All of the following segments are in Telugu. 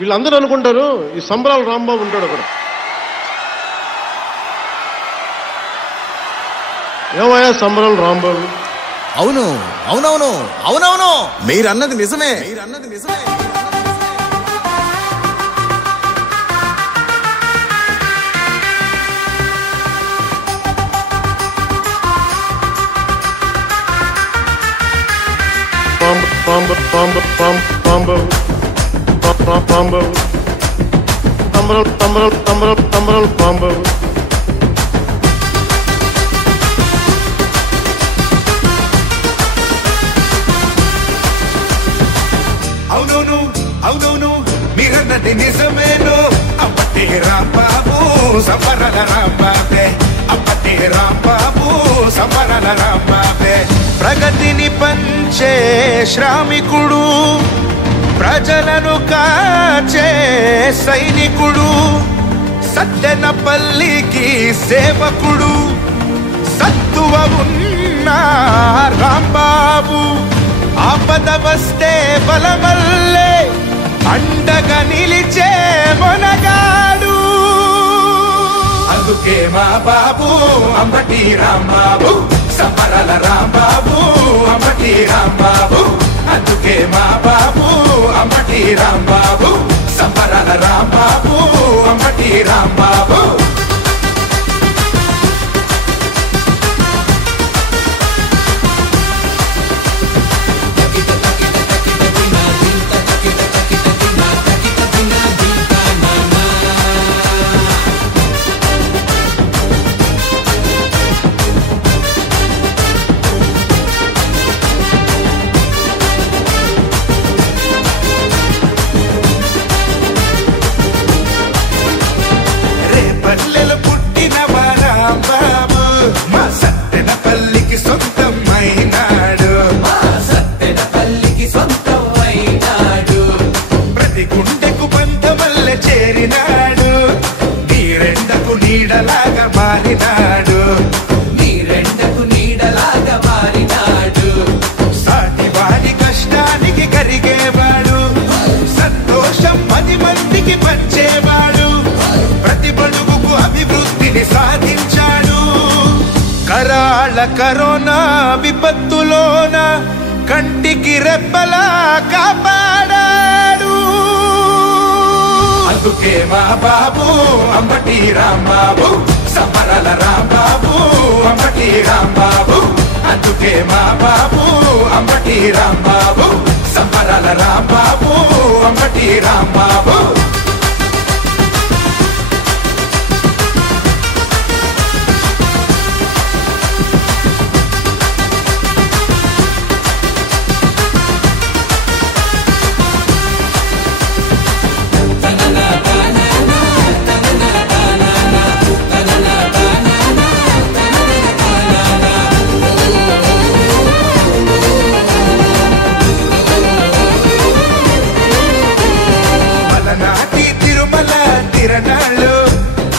వీళ్ళందరూ అనుకుంటారు ఈ సంబరాల రాంబాబు ఉంటాడు అక్కడ. ఏమయ్యా సంబరాల రాంబాబు? అవును అవునవును అవునవును, మీరన్నది నిజమే. అవునవును అవునవును, మీరన్నది నిజమేను. అప్పటి రాంబాబు సంబరాల రాంబాబే, అప్పటి రాంబాబు సంబరాల రాంబాబే. ప్రగతిని పంచే శ్రామికుడు, ప్రజలను కాచే సైనికుడు, సత్తెనపల్లికి సేవకుడు, సత్తువ ఉన్న రాంబాబు. ఆపద వస్తే బలమల్లే అండగా నిలిచే మొనగాడు. అందుకే మా బాబు అంబటి రాంబాబు, సంబరాల రాంబాబు అంబటి రాంబాబు. అందుకే మా బాబు అంబటి రాంబాబు, సంబరాల రాంబాబు అంబటి రాంబాబు. చేరినాడు, నీరెండకు నీడలాగా మారినాడు, నీరెండకు నీడలాగా మారినాడు. సాటి వారి కష్టానికి కరిగేవాడు, సంతోషం 10 మందికి పంచేవాడు, ప్రతి బడుగుకు అభివృద్ధిని సాధించాడు. కరాళ కరోనా విపత్తులోన కంటికి రెప్పలా కాపాడాడు. అందుకే మా బాబు అంబటి రాంబాబు, సంబరాల రాంబాబు అంబటి రాంబాబు. అందుకే మా బాబు అంబటి రాంబాబు, సంబరాల రాంబాబు అంబటి రాంబాబు. తిరణాళ్ళు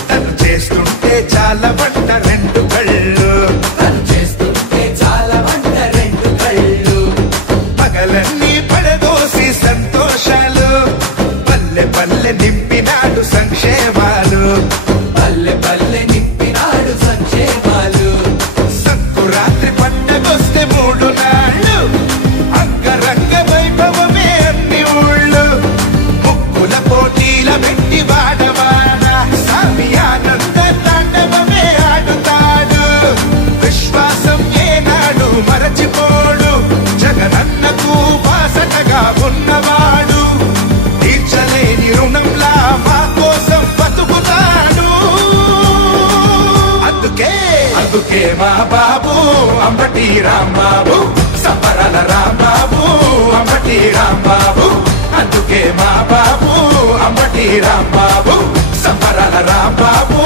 తను చేస్తుంటే చాలా వంట 2 కళ్ళు, తను చేస్తుంటే చాలా వంట 2 కళ్ళు. పగలన్నీ పడదోసి సంతోషాలు, పల్లె పల్లె నింపినాడు సంక్షేమాలు, పల్లె పల్లె నింపినాడు సంక్షేమాలు. సంకురాత్రి పండగొస్తే 3 నాళ్ళు అంగరంగ వైభవమే అన్ని ఊళ్ళు. ముక్కుల పోటీల పెట్టి వాడవాడ సామి ఆనంద తాండవమే ఆడుతాడు. విశ్వాసం ఏనాడు మరచిపోడు, జగనన్నకు బాసటగా ఉన్నవాడు. తీర్చలేని రుణంలా మా కోసం బతుకుతాడు. అందుకే మా బాబు అంబటి రాంబాబు, సంబరాల రాంబాబు అంబటి రాంబాబు. అందుకే మా బాబు అంబటి రాంబాబు, సంబరాల రాంబాబు